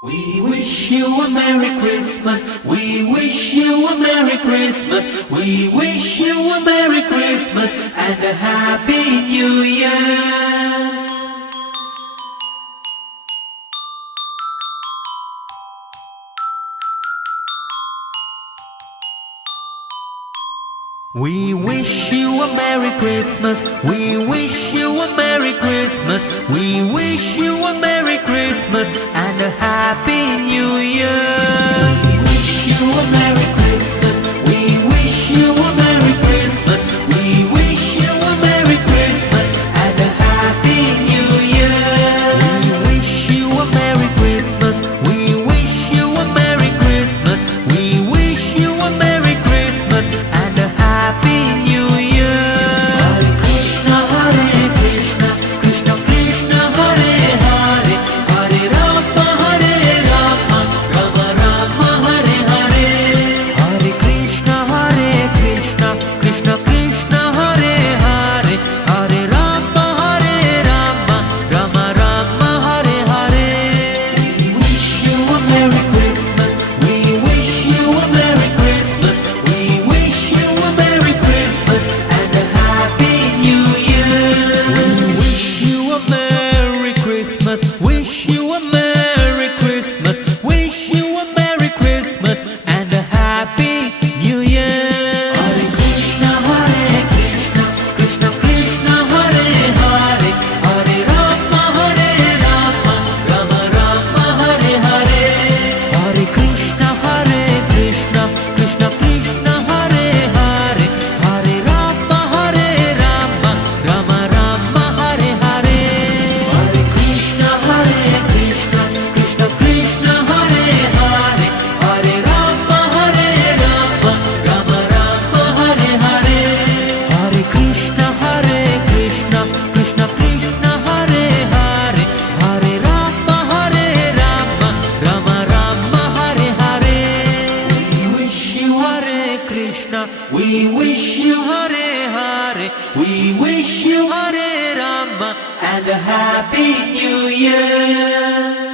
We wish you a Merry Christmas. We wish you a Merry Christmas. We wish you a Merry Christmas and a Happy New Year. We wish you a Merry Christmas. We wish you a Merry Christmas. We wish you a Merry Christmas and a Happy New Year. We wish you a Merry Christmas. We wish you a Merry Christmas. We wish you a Merry Christmas and a Happy New Year. We wish you a Merry Christmas. We wish you a Merry Christmas. We wish you a Merry Christmas and a Happy New Year. Hare Krishna, Hare Krishna, Krishna Krishna, Hare Hare, Hare Rama, Hare Rama, Rama Rama, Hare Hare. Hare Krishna, Hare Krishna, Krishna Krishna, Hare Hare, Hare Rama, Hare Rama, Rama Rama, Hare Hare. We wish you a Merry Christmas. We wish you a Merry Christmas. We wish you a Merry Christmas and a Happy New Year. We wish you a Merry Christmas. Wish you a Merry Christmas. Wish you a Merry Christmas and a Happy New Year. Hare Krishna, Hare Krishna, Krishna Krishna, Hare Hare, Hare Rama, Hare Rama, Rama Rama, Hare Hare. Hare Krishna, Hare Krishna, Krishna Krishna, Hare Hare, Hare Rama, Hare Rama, Rama Rama, Hare Hare. Hare Krishna, Hare Krishna, Krishna Krishna, Hare Hare, Hare Rama, Hare Rama, Rama Rama, Hare Hare. Hare Krishna, Hare Krishna, Krishna Krishna, Hare Hare, Hare Rama, Hare Rama, Rama Rama, Hare Hare. We wish you Hare Krishna. We wish you Hare Hare. We wish you Hare Rama and a Happy New Year.